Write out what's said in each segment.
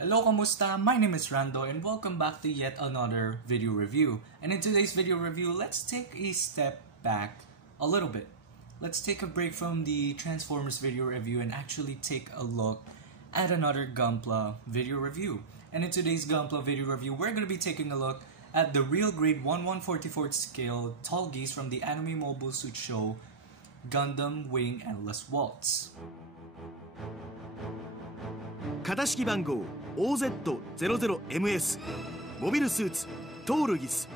Hello, kamusta? My name is Rando and welcome back to yet another video review. And in today's video review, let's take a step back a little bit. Let's take a break from the Transformers video review and actually take a look at another Gunpla video review. And in today's Gunpla video review, we're going to be taking a look at the real grade 1/144th scale Tallgeese from the anime mobile suit show Gundam Wing Endless Waltz. 型式番号 OZ00MS モビルスーツトールギス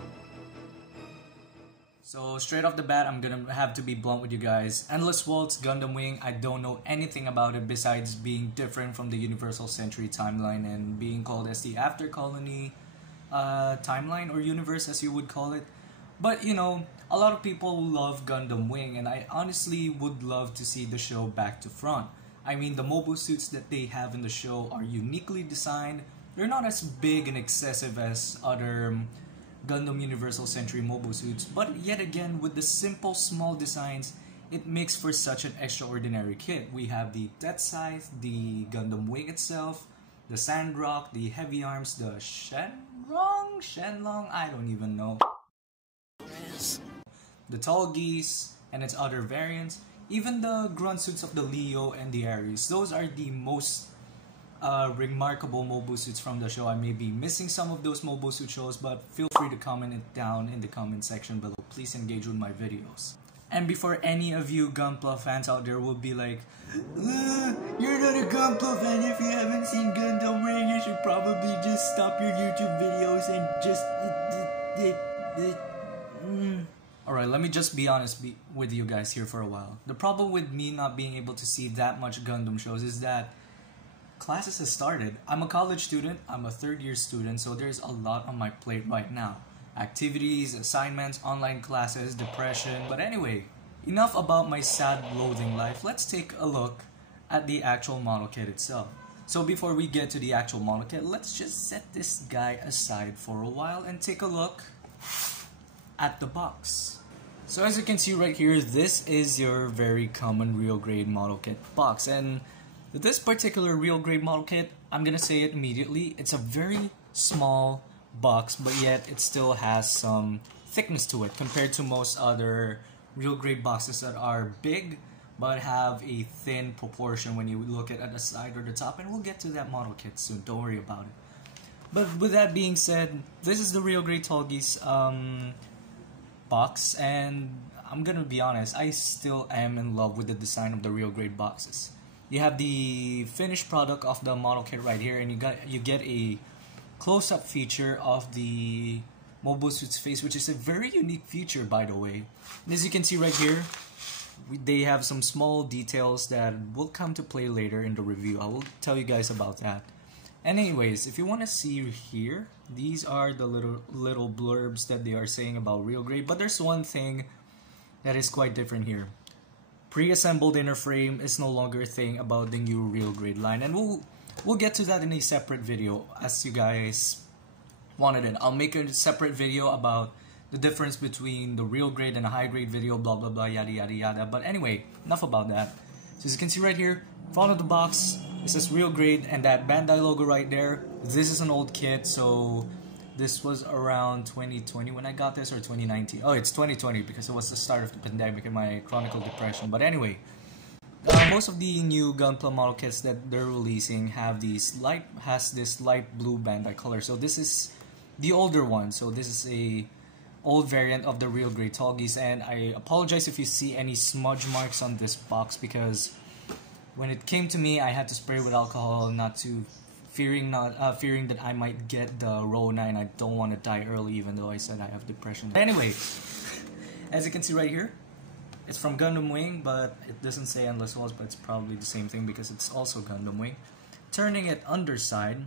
So straight off the bat, I'm gonna have to be blunt with you guys. Endless Waltz, Gundam Wing, I don't know anything about it besides being different from the Universal Century timeline and being called as the After Colony timeline or universe as you would call it. But you know, a lot of people love Gundam Wing and I honestly would love to see the show back to front. I mean, the mobile suits that they have in the show are uniquely designed. They're not as big and excessive as other Gundam Universal Century mobile suits, but yet again, with the simple small designs, it makes for such an extraordinary kit. We have the Death Scythe, the Gundam Wing itself, the Sandrock, the Heavy Arms, the Shenlong, I don't even know. The Tallgeese and its other variants. Even the grunt suits of the Leo and the Ares, those are the most remarkable mobile suits from the show. I may be missing some of those mobile suit shows, but feel free to comment it down in the comment section below. Please engage with my videos. And before any of you Gunpla fans out there will be like, you're not a Gunpla fan if you haven't seen Gundam Wing, you should probably just stop your YouTube videos and just... Alright, let me just be honest with you guys here for a while. The problem with me not being able to see that much Gundam shows is that classes have started. I'm a college student, I'm a third-year student, so there's a lot on my plate right now. Activities, assignments, online classes, depression. But anyway, enough about my sad, loathing life. Let's take a look at the actual model kit itself. So before we get to the actual model kit, let's just set this guy aside for a while and take a look at the box. So as you can see right here, this is your very common real grade model kit box, and this particular real grade model kit, I'm gonna say it immediately, it's a very small box, but yet it still has some thickness to it compared to most other real grade boxes that are big but have a thin proportion when you look at the side or the top, and we'll get to that model kit soon, don't worry about it. But with that being said, this is the real grade Tallgeese box, and I'm gonna be honest, I still am in love with the design of the real grade boxes. You have the finished product of the model kit right here, and you get a close-up feature of the mobile suit's face, which is a very unique feature, by the way. And as you can see right here, they have some small details that will come to play later in the review. I will tell you guys about that. And anyways, if you want to see here, these are the little blurbs that they are saying about real grade. But there's one thing that is quite different here. Pre-assembled inner frame is no longer a thing about the new real grade line, and we'll get to that in a separate video as you guys wanted it. I'll make a separate video about the difference between the real grade and a high grade video, blah blah blah, yada yada yada. But anyway, enough about that. So as you can see right here, front of the box, it says real grade, and that Bandai logo right there, this is an old kit, so this was around 2020 when I got this, or 2019. Oh, it's 2020 because it was the start of the pandemic and my chronic depression. But anyway, most of the new Gunpla model kits that they're releasing have this light blue Bandai color. So this is the older one. So this is a old variant of the real grade Tallgeese, and I apologize if you see any smudge marks on this box because when it came to me, I had to spray with alcohol, fearing that I might get the Rona, and I don't want to die early, even though I said I have depression. But anyway, as you can see right here, it's from Gundam Wing, but it doesn't say Endless Waltz, but it's probably the same thing because it's also Gundam Wing. Turning it underside,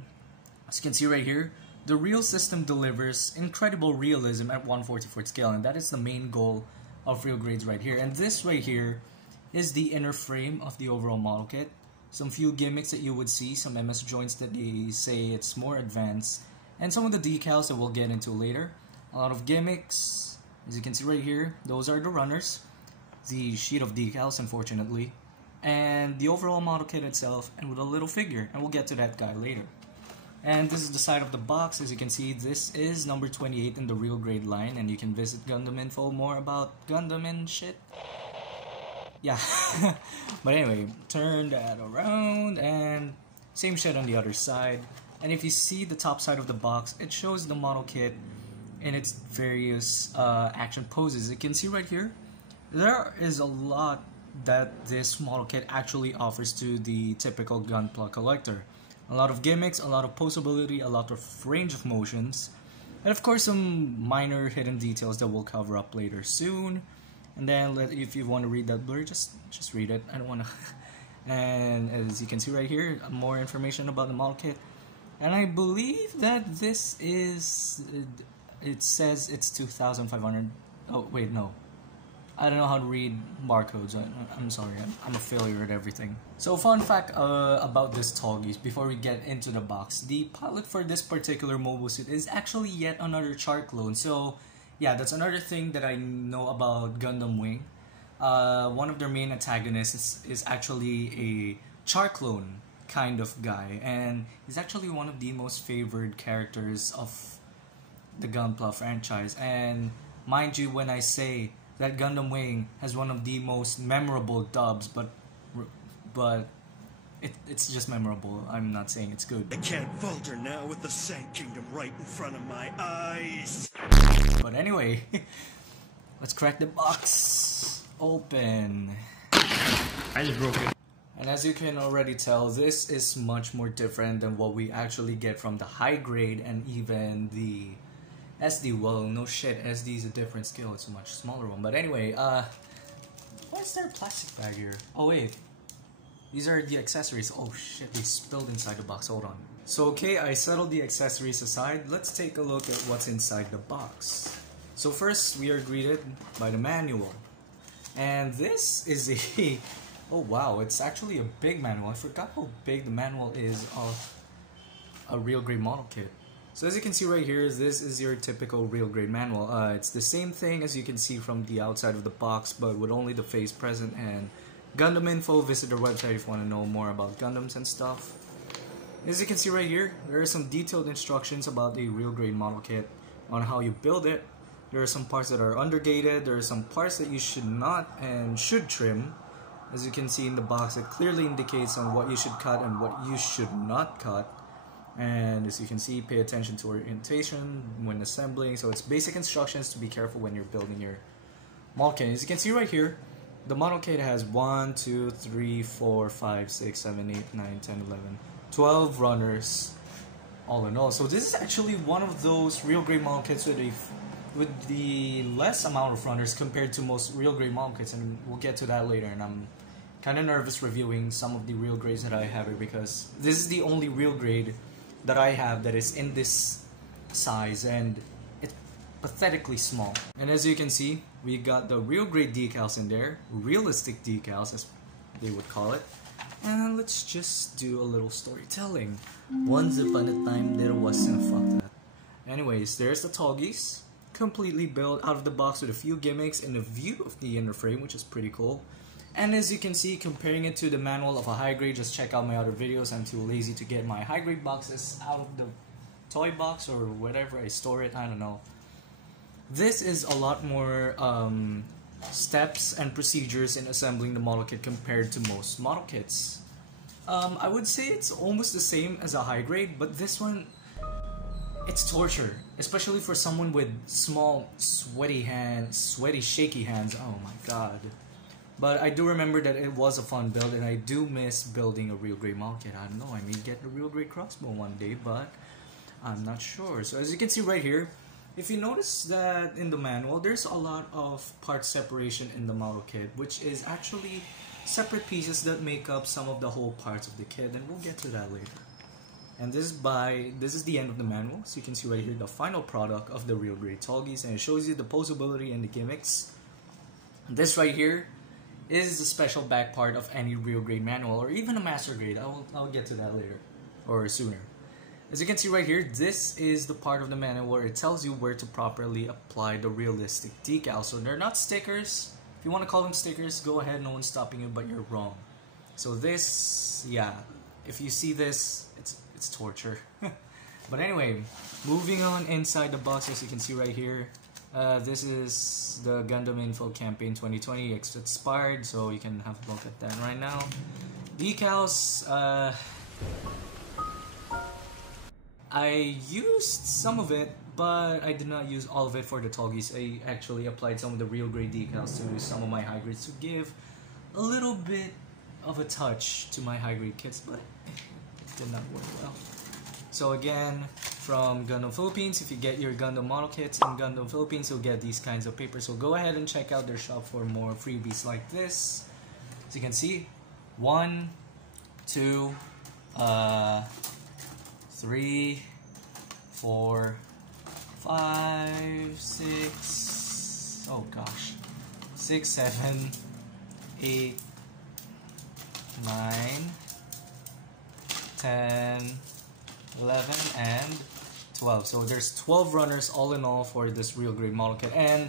as you can see right here, the real system delivers incredible realism at 1/44th scale, and that is the main goal of real grades right here. And this right here is the inner frame of the overall model kit. Some few gimmicks that you would see, some MS joints that they say it's more advanced, and some of the decals that we'll get into later. A lot of gimmicks, as you can see right here, those are the runners, the sheet of decals unfortunately, and the overall model kit itself, and with a little figure, and we'll get to that guy later. And this is the side of the box. As you can see, this is number 28 in the real grade line, and you can visit Gundam info more about Gundam and shit. Yeah. But anyway, turn that around and same shit on the other side. And if you see the top side of the box, it shows the model kit in its various action poses. You can see right here, there is a lot that this model kit actually offers to the typical Gunpla collector. A lot of gimmicks, a lot of posability, a lot of range of motions, and of course some minor hidden details that we'll cover up later soon. And then if you want to read that blur, just read it. I don't want to. And as you can see right here, more information about the model kit. And I believe that this is, it says it's 2,500. Oh wait, no. I don't know how to read barcodes. I'm sorry, I'm a failure at everything. So fun fact about this Tallgeese before we get into the box. The pilot for this particular mobile suit is actually yet another char clone. So yeah, that's another thing that I know about Gundam Wing. One of their main antagonists is actually a char clone kind of guy. And he's actually one of the most favored characters of the Gunpla franchise. And mind you, when I say that Gundam Wing has one of the most memorable dubs, but it's just memorable. I'm not saying it's good. I can't falter now with the Sand Kingdom right in front of my eyes. But anyway, let's crack the box open. I just broke it. And as you can already tell, this is much more different than what we actually get from the high grade and even the SD. Well, no shit, SD is a different scale, it's a much smaller one. But anyway, why is there a plastic bag here? Oh wait, these are the accessories. Oh shit, they spilled inside the box, hold on. So okay, I settled the accessories aside. Let's take a look at what's inside the box. So first, we are greeted by the manual. And this is a... oh wow, it's actually a big manual. I forgot how big the manual is of a real grade model kit. So as you can see right here, this is your typical real grade manual. It's the same thing as you can see from the outside of the box, but with only the face present and Gundam info. Visit their website if you want to know more about Gundams and stuff. As you can see right here, there are some detailed instructions about the real grade model kit on how you build it. There are some parts that are undergated, there are some parts that you should not and should trim. As you can see in the box, it clearly indicates on what you should cut and what you should not cut. And as you can see, pay attention to orientation when assembling. So it's basic instructions to be careful when you're building your model kit. As you can see right here, the model kit has 1, 2, 3, 4, 5, 6, 7, 8, 9, 10, 11, 12 runners all in all. So this is actually one of those real grade model kits with the less amount of runners compared to most real grade model kits, and we'll get to that later. And I'm kind of nervous reviewing some of the real grades that I have here because this is the only real grade that I have that is in this size, and it's pathetically small. And as you can see, we got the real grade decals in there, realistic decals as they would call it. And let's just do a little storytelling. Once upon a time there was no fuck that. Anyways, there's the Tallgeese, completely built out of the box with a few gimmicks and a view of the inner frame, which is pretty cool. And as you can see, comparing it to the manual of a high grade, just check out my other videos. I'm too lazy to get my high grade boxes out of the toy box or whatever I store it, I don't know. This is a lot more steps and procedures in assembling the model kit compared to most model kits. I would say it's almost the same as a high grade, but this one, it's torture, especially for someone with small, sweaty hands, shaky hands. Oh my god. But I do remember that it was a fun build, and I do miss building a real grade model kit. I don't know, I may get a real grade crossbow one day, but I'm not sure. So as you can see right here, if you notice that in the manual, there's a lot of part separation in the model kit, which is actually separate pieces that make up some of the whole parts of the kit, and we'll get to that later. And this is the end of the manual. So you can see right here the final product of the real grade Tallgeese, and it shows you the posability and the gimmicks. This right here is the special back part of any real grade manual or even a master grade. I'll get to that later or sooner. As you can see right here, this is the part of the manual where it tells you where to properly apply the realistic decals. So they're not stickers. If you want to call them stickers, go ahead, no one's stopping you, but you're wrong. So this, yeah, if you see this, it's torture. But anyway, moving on inside the box, as you can see right here, this is the Gundam Info Campaign 2020. It's expired, so you can have a look at that right now. Decals, I used some of it, but I did not use all of it for the Tallgeese. I actually applied some of the real grade decals to some of my high grades to give a little bit of a touch to my high grade kits, but it did not work well. So again, from Gundam Philippines, if you get your Gundam model kits in Gundam Philippines, you'll get these kinds of papers. So go ahead and check out their shop for more freebies like this. As you can see, 1, 2, 3, 4, 5, 6, oh gosh, 6, 7, 8, 9, 10, 11, and 12. So there's 12 runners all in all for this real grade model kit. And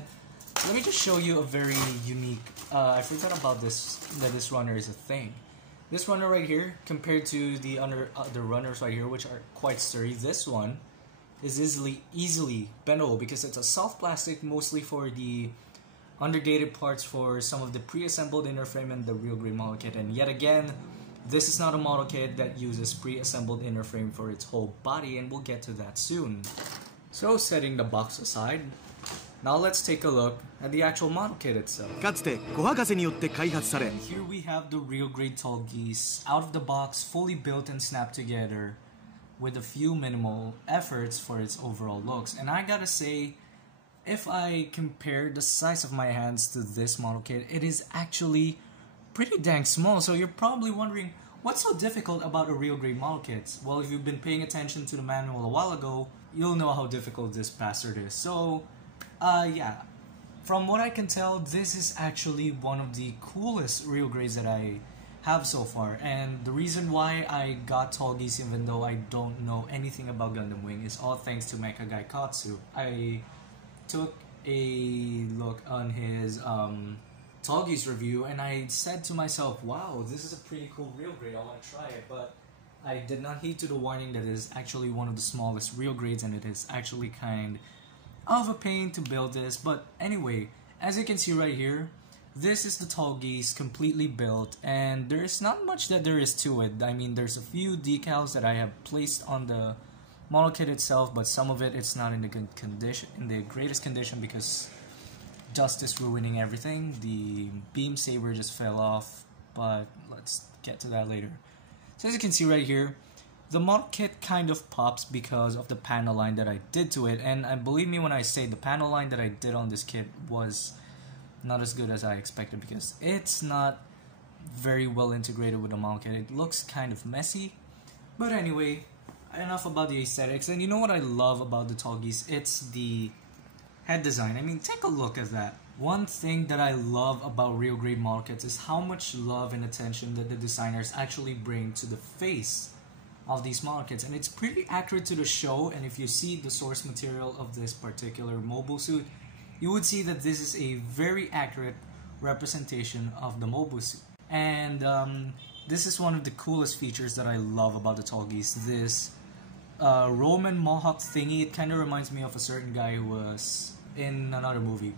let me just show you a very unique, I forgot about this, that this runner is a thing. This runner right here, compared to the other runners right here, which are quite sturdy, this one is easily bendable because it's a soft plastic, mostly for the underdated parts for some of the pre-assembled inner frame and the real grade model kit. And yet again, this is not a model kit that uses pre-assembled inner frame for its whole body, and we'll get to that soon. So setting the box aside, now let's take a look at the actual model kit itself. Here we have the real grade Tallgeese out of the box, fully built and snapped together with a few minimal efforts for its overall looks. And I gotta say, if I compare the size of my hands to this model kit, it is actually pretty dang small. So you're probably wondering, what's so difficult about a real grade model kit? Well, if you've been paying attention to the manual a while ago, you'll know how difficult this bastard is. So yeah, from what I can tell, this is actually one of the coolest real grades that I have so far. And the reason why I got Tallgeese, even though I don't know anything about Gundam Wing, is all thanks to Mecha Guy Katsu. I took a look on his Tallgeese review, and I said to myself, wow, this is a pretty cool real grade, I want to try it. But I did not heed to the warning that it is actually one of the smallest real grades, and it is actually kind of a pain to build this. But anyway, as you can see right here, this is the Tallgeese completely built, and there's not much that there is to it. I mean, there's a few decals that I have placed on the model kit itself, but some of it's not in the good condition, in the greatest condition, because dust is ruining everything. The beam saber just fell off, but let's get to that later. So as you can see right here, the model kit kind of pops because of the panel line that I did to it, and believe me when I say the panel line that I did on this kit was not as good as I expected, because it's not very well integrated with the model kit. It looks kind of messy. But anyway, enough about the aesthetics. And you know what I love about the Tallgeese? It's the head design. I mean, take a look at that. One thing that I love about real grade model kits is how much love and attention that the designers actually bring to the face of these model kits, and it's pretty accurate to the show. And if you see the source material of this particular mobile suit, you would see that this is a very accurate representation of the mobile suit. And this is one of the coolest features that I love about the Tallgeese. This Roman Mohawk thingy, it kind of reminds me of a certain guy who was in another movie,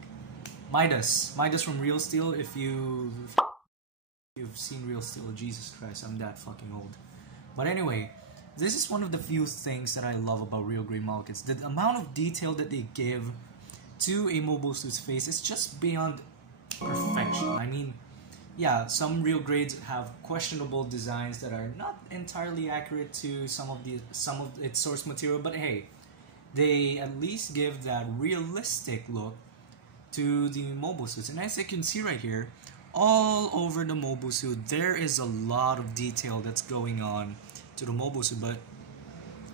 Midas from Real Steel. If you've seen Real Steel, Jesus Christ, I'm that fucking old. But anyway, this is one of the few things that I love about real grade model kits. The amount of detail that they give to a mobile suit's face is just beyond perfection. I mean, yeah, some real grades have questionable designs that are not entirely accurate to some of its source material, but hey, they at least give that realistic look to the mobile suits. And as you can see right here, all over the mobile suit, there is a lot of detail that's going on to the mobile suit. But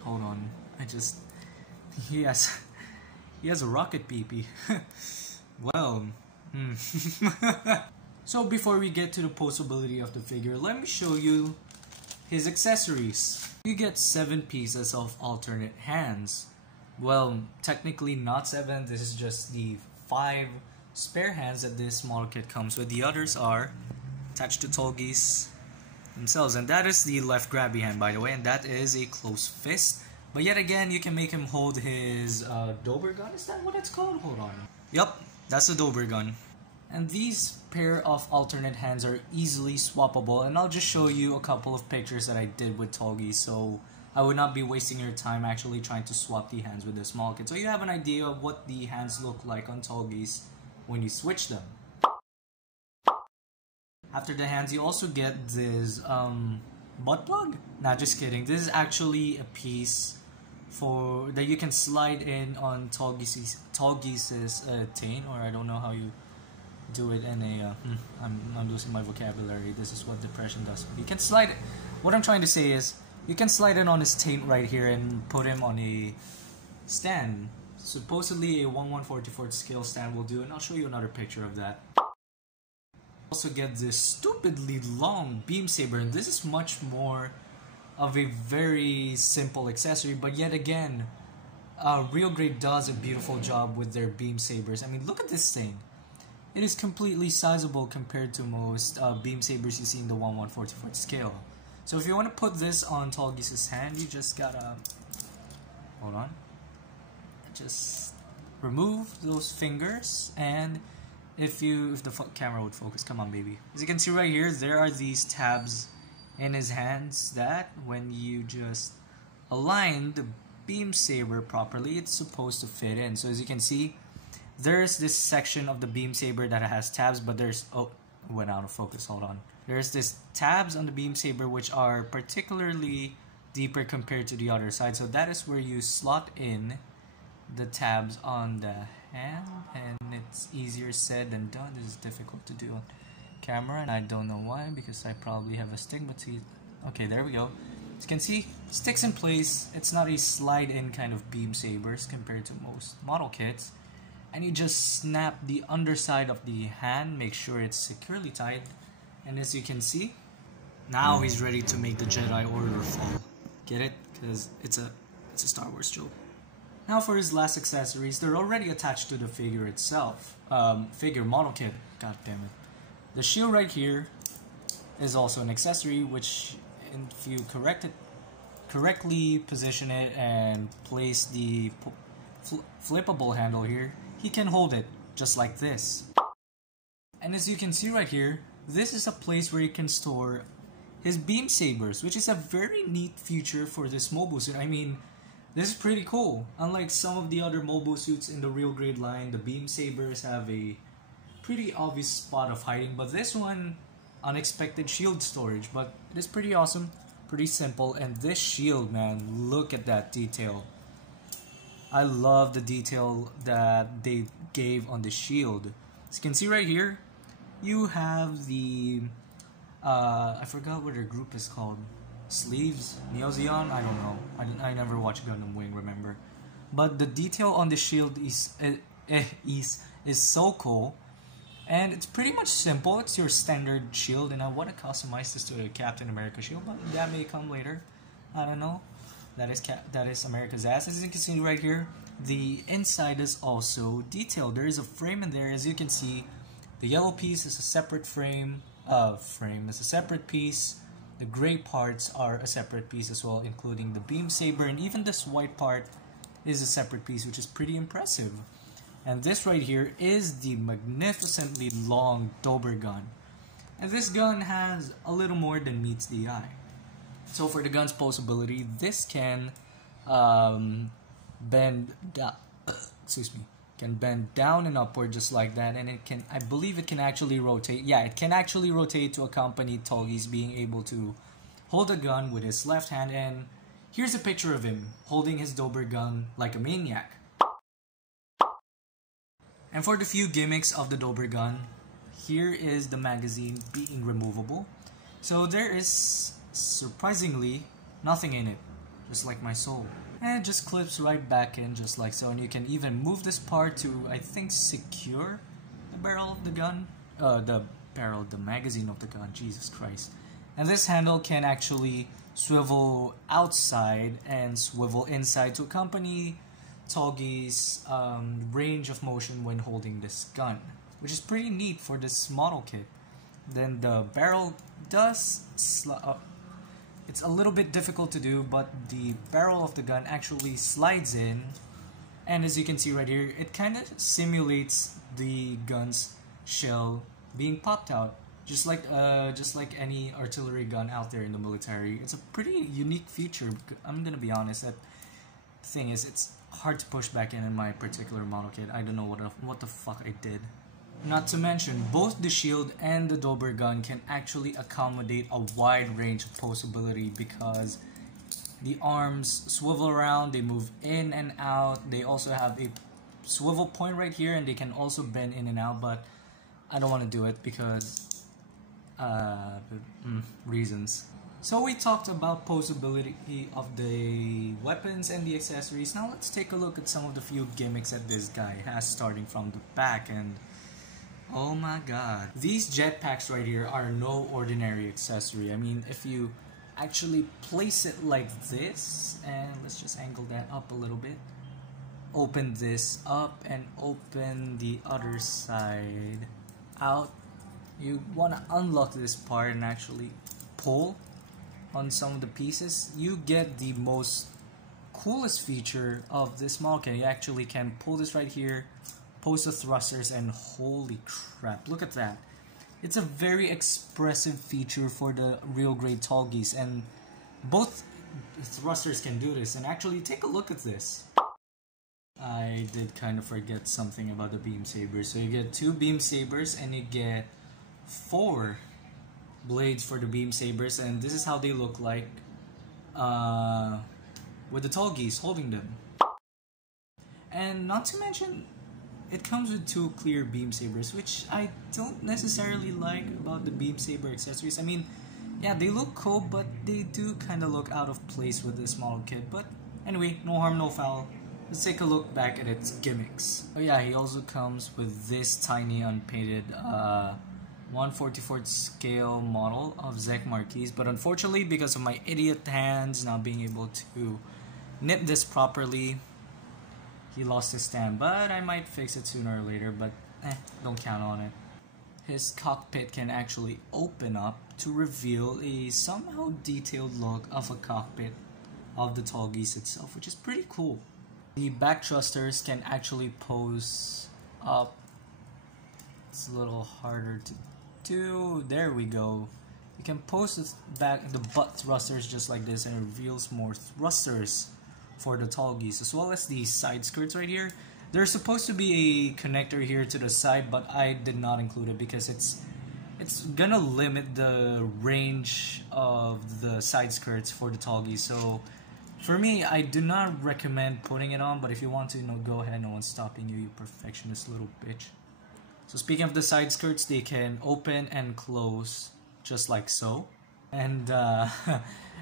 hold on, he has a rocket peepee. Well, So before we get to the posability of the figure, let me show you his accessories. You get 7 pieces of alternate hands. Well, technically not 7, this is just the 5 spare hands that this model kit comes with. The others are attached to Tallgeese themselves, and that is the left grabby hand, by the way, and that is a closed fist. But yet again, you can make him hold his Dober gun. Is that what it's called? Hold on. Yup, that's the Dober gun. And these pair of alternate hands are easily swappable, and I'll just show you a couple of pictures that I did with Tallgeese, so I would not be wasting your time actually trying to swap the hands with the small kid. So you have an idea of what the hands look like on Tallgeese when you switch them. After the hands, you also get this butt plug. Nah, just kidding. This is actually a piece for that you can slide in on Tallgeese's taint, or I don't know how you do it in a I'm losing my vocabulary. This is what depression does. You can slide it. What I'm trying to say is you can slide it on his taint right here and put him on a stand. Supposedly a 1/144th scale stand will do, and I'll show you another picture of that. Also get this stupidly long beam saber, and this is much more of a very simple accessory, but yet again, Real Grade does a beautiful job with their beam sabers. I mean, look at this thing. It is completely sizable compared to most beam sabers you see in the 1/144th scale. So if you want to put this on Tallgeese's hand, you just gotta hold on. Just remove those fingers, and if the camera would focus, come on, baby. As you can see right here, there are these tabs in his hands that when you just align the beam saber properly, it's supposed to fit in. So as you can see, there's this section of the beam saber that has tabs, but there's went out of focus, hold on. There's this tabs on the beam saber which are particularly deeper compared to the other side. So that is where you slot in the tabs on the hand, and it's easier said than done. This is difficult to do on camera, and I don't know why, because I probably have astigmatism. Okay, there we go. As you can see, sticks in place. It's not a slide in kind of beam sabers compared to most model kits. And you just snap the underside of the hand, make sure it's securely tied, and as you can see, now he's ready to make the Jedi Order fall. Get it? Because it's a Star Wars joke. Now for his last accessories, they're already attached to the figure itself. Figure model kit. God damn it. The shield right here is also an accessory, which if you correctly position it and place the flippable handle here, he can hold it just like this. And as you can see right here, this is a place where you can store his beam sabers, which is a very neat feature for this mobile suit. I mean, this is pretty cool. Unlike some of the other mobile suits in the Real Grade line, the beam sabers have a pretty obvious spot of hiding, but this one, unexpected shield storage. But it is pretty awesome, pretty simple, and this shield, man, look at that detail. I love the detail that they gave on the shield. As you can see right here, you have the I forgot what their group is called. Sleeves? Neozeon? I don't know. I never watched Gundam Wing, remember. But the detail on the shield is so cool. And it's pretty much simple. It's your standard shield, and I want to customize this to a Captain America shield, but that may come later. I don't know. That is America's ass. As you can see right here, the inside is also detailed. There is a frame in there. As you can see, the yellow piece is a separate frame is a separate piece. The gray parts are a separate piece as well, including the beam saber, and even this white part is a separate piece, which is pretty impressive. And this right here is the magnificently long Dober gun. And this gun has a little more than meets the eye. So for the gun's posability, this can bend down. Can bend down and upward just like that, and it can, I believe it can actually rotate. Yeah, it can actually rotate to accompany Tallgeese being able to hold a gun with his left hand. And here's a picture of him holding his Dober gun like a maniac. And for the few gimmicks of the Dober gun, here is the magazine being removable. So there is surprisingly nothing in it, just like my soul. And it just clips right back in just like so, and you can even move this part to, I think, secure the barrel of the gun. The magazine of the gun, Jesus Christ. And this handle can actually swivel outside and swivel inside to accompany Tallgeese range of motion when holding this gun, which is pretty neat for this model kit. Then the barrel does It's a little bit difficult to do, but the barrel of the gun actually slides in, and as you can see right here, it kind of simulates the gun's shell being popped out, just like any artillery gun out there in the military. It's a pretty unique feature. I'm gonna be honest. That thing is, it's hard to push back in my particular model kit. I don't know what the fuck I did. Not to mention, both the shield and the Dober gun can actually accommodate a wide range of posability because the arms swivel around, they move in and out. They also have a swivel point right here, and they can also bend in and out, but I don't want to do it because reasons. So we talked about posability of the weapons and the accessories. Now let's take a look at some of the few gimmicks that this guy has, starting from the back. And oh my god, these jetpacks right here are no ordinary accessory. I mean, if you actually place it like this, and let's just angle that up a little bit, open this up and open the other side out, you want to unlock this part and actually pull on some of the pieces. You get the most coolest feature of this model kit. You actually can pull this right here, pose the thrusters, and holy crap, look at that. It's a very expressive feature for the real grade Tallgeese, and both thrusters can do this. And actually, take a look at this. I did kind of forget something about the beam sabers. So you get 2 beam sabers and you get 4 blades for the beam sabers, and this is how they look like with the Tallgeese holding them. And not to mention, it comes with 2 clear beam sabers, which I don't necessarily like about the beam saber accessories. I mean, yeah, they look cool, but they do kind of look out of place with this model kit. But anyway, no harm, no foul. Let's take a look back at its gimmicks. Oh yeah, he also comes with this tiny unpainted 1/44th scale model of Zechs Merquise, but unfortunately, because of my idiot hands not being able to knit this properly, he lost his stand. But I might fix it sooner or later, but don't count on it. His cockpit can actually open up to reveal a somehow detailed look of a cockpit of the Tallgeese itself, which is pretty cool. The back thrusters can actually pose up. It's a little harder to do. There we go. You can pose the butt thrusters just like this, and it reveals more thrusters for the Tallgeese, as well as the side skirts right here. There's supposed to be a connector here to the side, but I did not include it because it's gonna limit the range of the side skirts for the Tallgeese. So for me, I do not recommend putting it on, but if you want to, go ahead. No one's stopping you, you perfectionist little bitch. So speaking of the side skirts, they can open and close just like so. And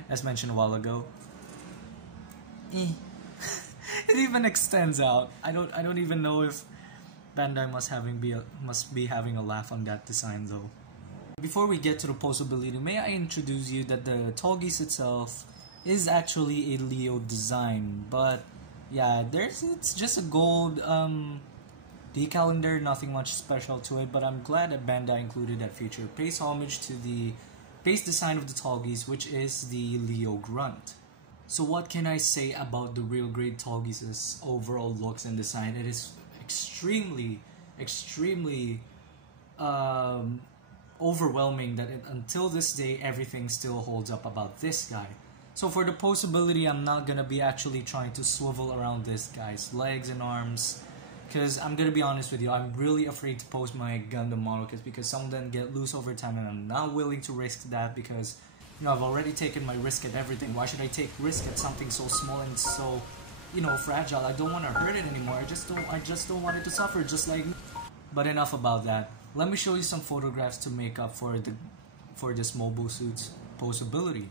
as mentioned a while ago, it even extends out. I don't even know if Bandai must be having a laugh on that design though. Before we get to the posability, may I introduce you that the Tallgeese itself is actually a Leo design, but yeah, it's just a gold decal in there, nothing much special to it, but I'm glad that Bandai included that feature. It pays homage to the base design of the Tallgeese, which is the Leo Grunt. So what can I say about the real grade Tallgeese's overall looks and design? It is extremely overwhelming that until this day everything still holds up about this guy. So for the posability, I'm not gonna be actually trying to swivel around this guy's legs and arms, because I'm gonna be honest with you, I'm really afraid to pose my Gundam model kits because some of them get loose over time, and I'm not willing to risk that because I've already taken my risk at everything. Why should I take risk at something so small and so fragile? I don't want to hurt it anymore. I just don't want it to suffer, just like me. But enough about that. Let me show you some photographs to make up for this mobile suit's posability.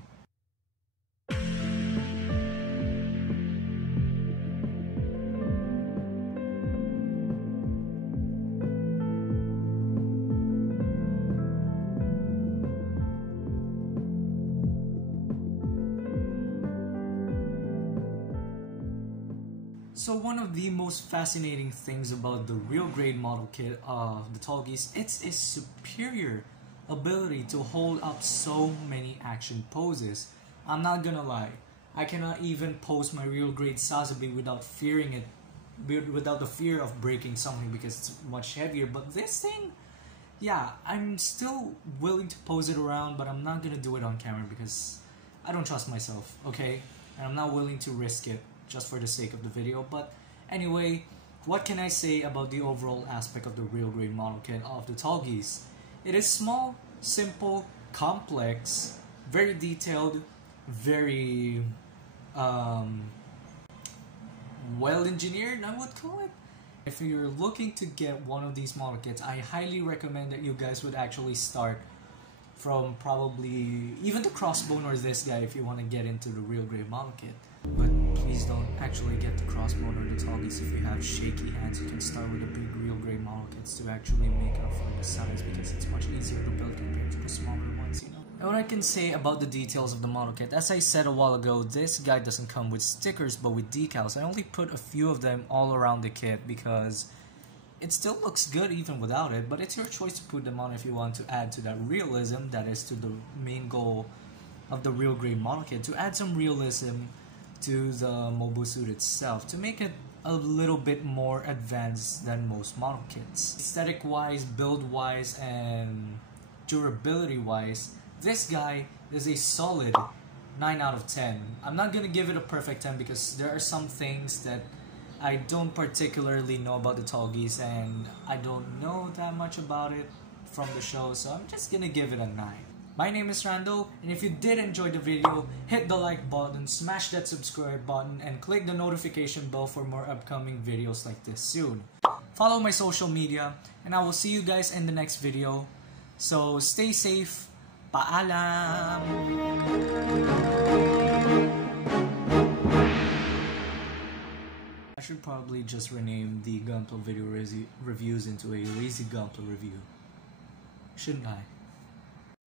So one of the most fascinating things about the real grade model kit of the Tallgeese, it's its superior ability to hold up so many action poses. I'm not gonna lie. I cannot even post my real grade Sazabi without fearing it, without the fear of breaking something because it's much heavier. But this thing, yeah, I'm still willing to pose it around, but I'm not gonna do it on camera because I don't trust myself, okay? And I'm not willing to risk it just for the sake of the video. But anyway, what can I say about the overall aspect of the real grade model kit of the Tallgeese? It is small, simple, complex, very detailed, very well engineered, I would call it. If you're looking to get one of these model kits, I highly recommend that you guys would actually start from probably even the crossbone or this guy if you want to get into the real grade model kit. But please don't actually get the crossbone or the Tallgeese if you have shaky hands. You can start with the big real grade model kits to actually make up for the size because it's much easier to build compared to the smaller ones, you know. And what I can say about the details of the model kit, as I said a while ago, this guy doesn't come with stickers but with decals. I only put a few of them all around the kit because it still looks good even without it, but it's your choice to put them on if you want to add to that realism, that is to the main goal of the real grade model kit, to add some realism to the mobile suit itself, to make it a little bit more advanced than most model kits. Aesthetic wise, build wise, and durability wise, this guy is a solid 9 out of 10. I'm not gonna give it a perfect 10 because there are some things that I don't particularly know about the Tallgeese and I don't know that much about it from the show, so I'm just gonna give it a 9. My name is Randall, and if you did enjoy the video, hit the like button, smash that subscribe button, and click the notification bell for more upcoming videos like this soon. Follow my social media, and I will see you guys in the next video. So stay safe. Paalam! I should probably just rename the Gunpla video reviews into a lazy Gunpla review. Shouldn't I?